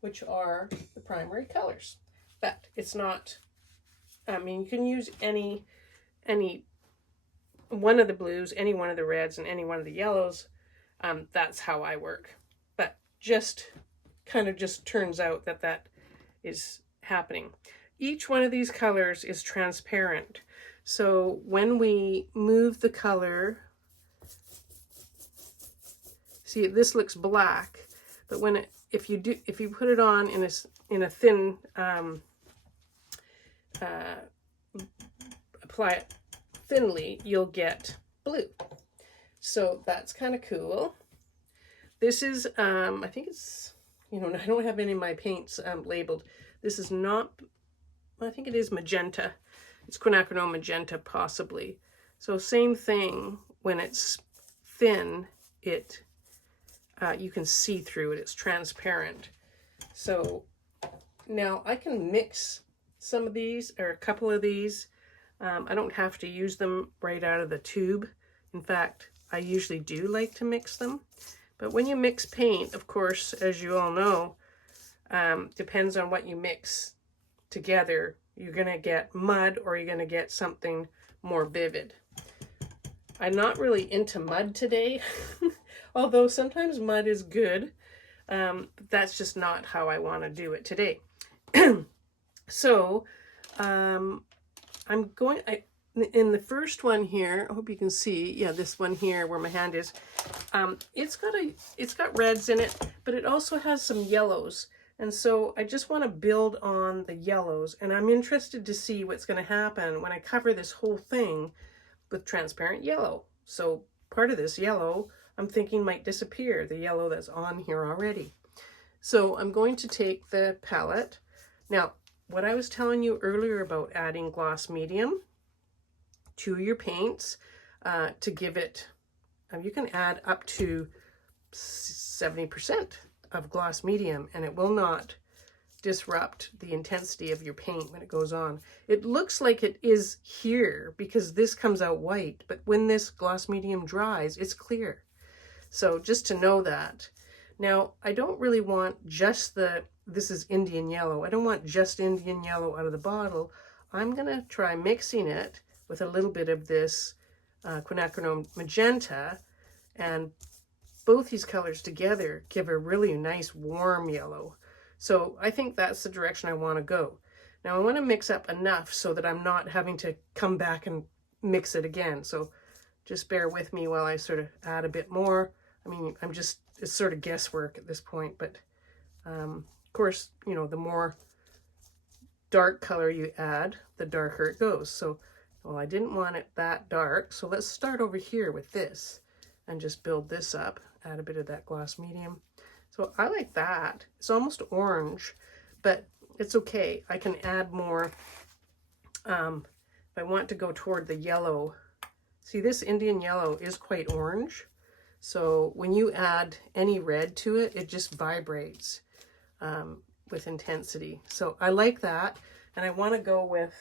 which are the primary colors. But it's not, I mean, you can use any one of the blues, any one of the reds, and any one of the yellows. That's how I work. But just kind of just turns out that that is happening. Each one of these colors is transparent. So when we move the color, see, this looks black, but when if you put it on in a thin, apply it thinly, you'll get blue. So that's kind of cool. This is, I think it's, you know, I don't have any of my paints labeled. This is not, I think it is magenta. It's quinacridone magenta, possibly. So same thing, when it's thin, it you can see through it. It's transparent. So now I can mix some of these, or a couple of these. I don't have to use them right out of the tube. In fact, I usually do like to mix them. But when you mix paint, of course, as you all know, depends on what you mix together. You're going to get mud, or you're going to get something more vivid. I'm not really into mud today, although sometimes mud is good. That's just not how I want to do it today. So I'm going, in the first one here, I hope you can see, yeah, this one here where my hand is, it's got reds in it, but it also has some yellows. And so I just want to build on the yellows, and I'm interested to see what's going to happen when I cover this whole thing with transparent yellow. So part of this yellow, I'm thinking, might disappear, the yellow that's on here already. So I'm going to take the palette. Now, what I was telling you earlier about adding gloss medium to your paints to give it, you can add up to 70% of gloss medium, and it will not disrupt the intensity of your paint when it goes on. It looks like it is here because this comes out white, but when this gloss medium dries, it's clear. So just to know that. Now, I don't really want just this is Indian yellow. I don't want just Indian yellow out of the bottle. I'm gonna try mixing it with a little bit of this quinacridone magenta, and both these colors together give a really nice warm yellow. So I think that's the direction I want to go. Now I want to mix up enough so that I'm not having to come back and mix it again. So just bear with me while I sort of add a bit more. I mean, it's sort of guesswork at this point, but of course, you know, the more dark color you add, the darker it goes. So, well, I didn't want it that dark. So let's start over here with this and just build this up. Add a bit of that gloss medium. So I like that. It's almost orange, but it's okay. I can add more if I want to go toward the yellow. See, this Indian yellow is quite orange. So when you add any red to it, it just vibrates with intensity. So I like that. And I want to go with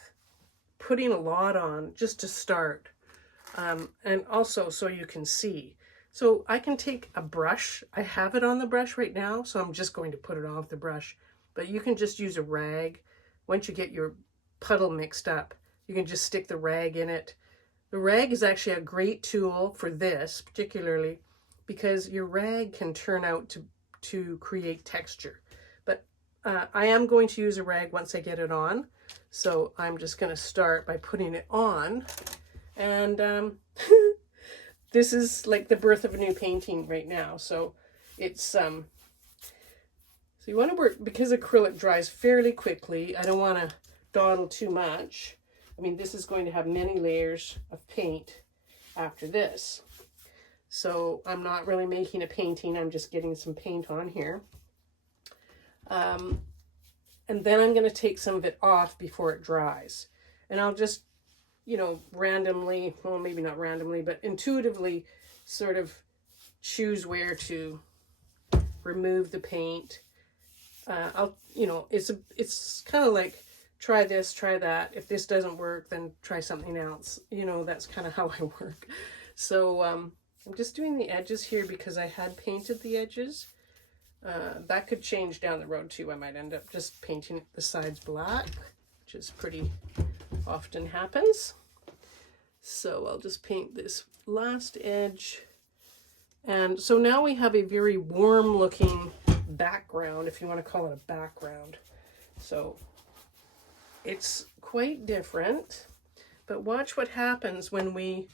putting a lot on just to start. And also so you can see. So I can take a brush. I have it on the brush right now, so I'm just going to put it off the brush. But you can just use a rag. Once you get your puddle mixed up, you can just stick the rag in it. The rag is actually a great tool for this, particularly because your rag can turn out to create texture. But I am going to use a rag once I get it on. So I'm just going to start by putting it on. And this is like the birth of a new painting right now. So it's, so you want to work, because acrylic dries fairly quickly. I don't want to dawdle too much. I mean, this is going to have many layers of paint after this. So I'm not really making a painting. I'm just getting some paint on here. And then I'm going to take some of it off before it dries. And I'll just, you know, randomly, well, maybe not randomly, but intuitively sort of choose where to remove the paint. You know, it's kind of like, try this, try that. If this doesn't work, then try something else. You know, that's kind of how I work. So I'm just doing the edges here because I had painted the edges. That could change down the road too. I might end up just painting the sides black, which is pretty often happens. So I'll just paint this last edge. And so now we have a very warm looking background, if you want to call it a background. So it's quite different, but watch what happens when we,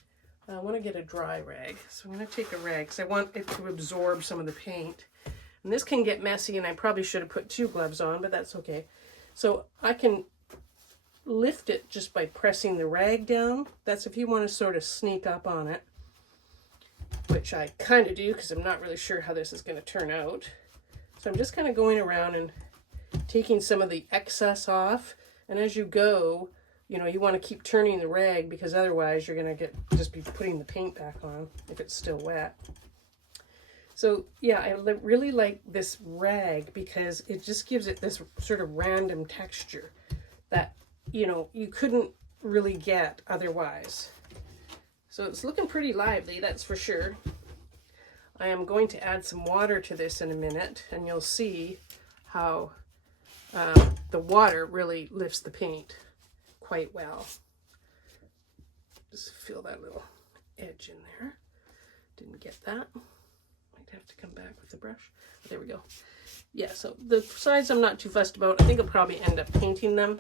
I want to get a dry rag. So I'm going to take a rag because I want it to absorb some of the paint. And this can get messy, and I probably should have put 2 gloves on, but that's okay. So I can lift it just by pressing the rag down. That's if you want to sort of sneak up on it, which I kind of do because I'm not really sure how this is going to turn out. So I'm just kind of going around and taking some of the excess off. And as you go, you know, you want to keep turning the rag because otherwise you're going to just be putting the paint back on if it's still wet. So yeah, I really like this rag because it just gives it this sort of random texture that, you know, you couldn't really get otherwise. So it's looking pretty lively, that's for sure. I am going to add some water to this in a minute, and you'll see how the water really lifts the paint quite well. Just feel that little edge in there. Didn't get that. Might have to come back with the brush. There we go. Yeah, so the sides I'm not too fussed about. I think I'll probably end up painting them.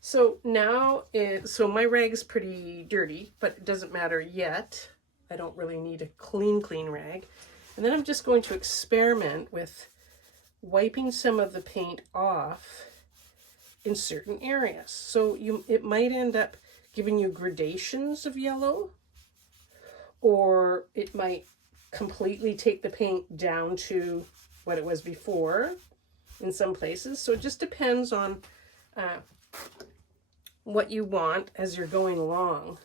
So now, so my rag's pretty dirty, but it doesn't matter yet. I don't really need a clean rag. And then I'm just going to experiment with wiping some of the paint off in certain areas. So it might end up giving you gradations of yellow, or it might completely take the paint down to what it was before in some places. So it just depends on what you want as you're going along.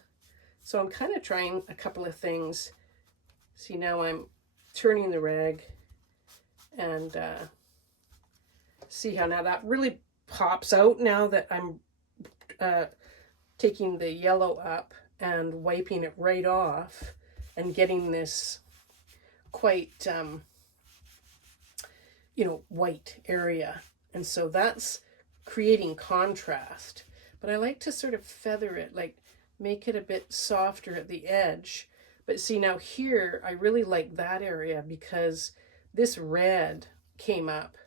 So I'm kind of trying a couple of things. See, now I'm turning the rag and see how now that really pops out now that I'm taking the yellow up and wiping it right off and getting this quite, you know, white area. And so that's creating contrast. But I like to sort of feather it, like make it a bit softer at the edge. But see, now here, I really like that area because this red came up,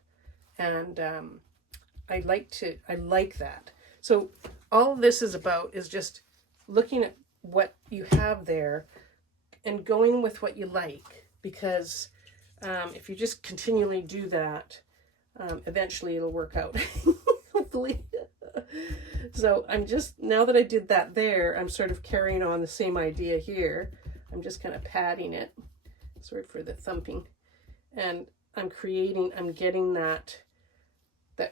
and I like that. So all this is about is just looking at what you have there and going with what you like, because if you just continually do that, eventually it'll work out, hopefully. So I'm just, now that I did that there, I'm sort of carrying on the same idea here. I'm just kind of patting it, sorry for the thumping, and I'm getting that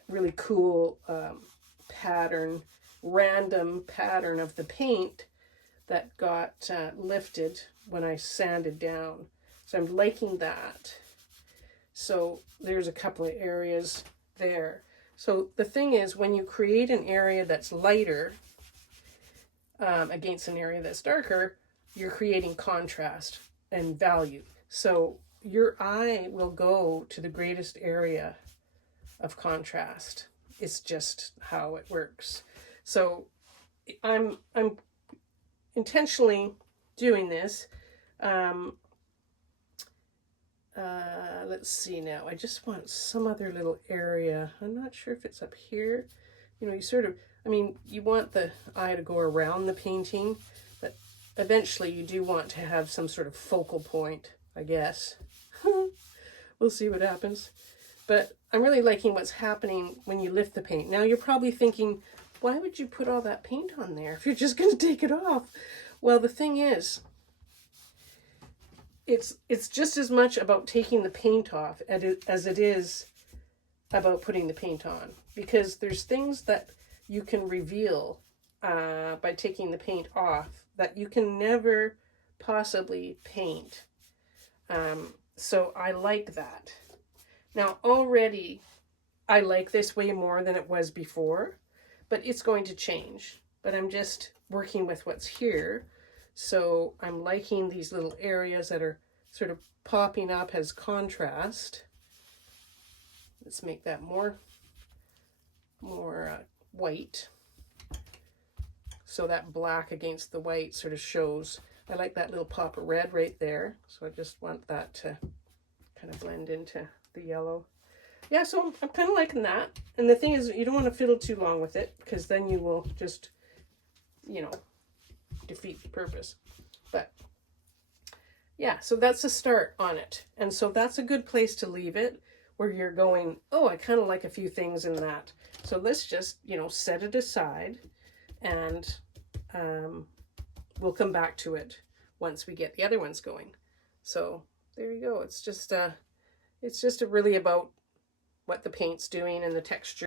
really cool pattern, random pattern of the paint that got lifted when I sanded down. So I'm liking that. So there's a couple of areas there. So the thing is, when you create an area that's lighter against an area that's darker, you're creating contrast and value. So your eye will go to the greatest area of contrast. It's just how it works. So I'm intentionally doing this. Let's see now. I just want some other little area. I'm not sure if it's up here. You know, you sort of, I mean, you want the eye to go around the painting, but eventually you do want to have some sort of focal point, I guess. We'll see what happens. But I'm really liking what's happening when you lift the paint. Now you're probably thinking, why would you put all that paint on there if you're just going to take it off? Well, the thing is, it's just as much about taking the paint off as it is about putting the paint on, because there's things that you can reveal by taking the paint off that you can never possibly paint. So I like that. Now already I like this way more than it was before, but it's going to change. But I'm just working with what's here. So I'm liking these little areas that are sort of popping up as contrast. Let's make that more white. So that black against the white sort of shows. I like that little pop of red right there. So I just want that to kind of blend into the yellow. Yeah, so I'm kind of liking that. And the thing is, you don't want to fiddle too long with it, because then you will just, you know, defeat the purpose. But yeah, so that's a start on it. And so that's a good place to leave it, where you're going, oh, I kind of like a few things in that. So let's just, you know, set it aside, and we'll come back to it once we get the other ones going. So there you go. It's just really about what the paint's doing and the texture.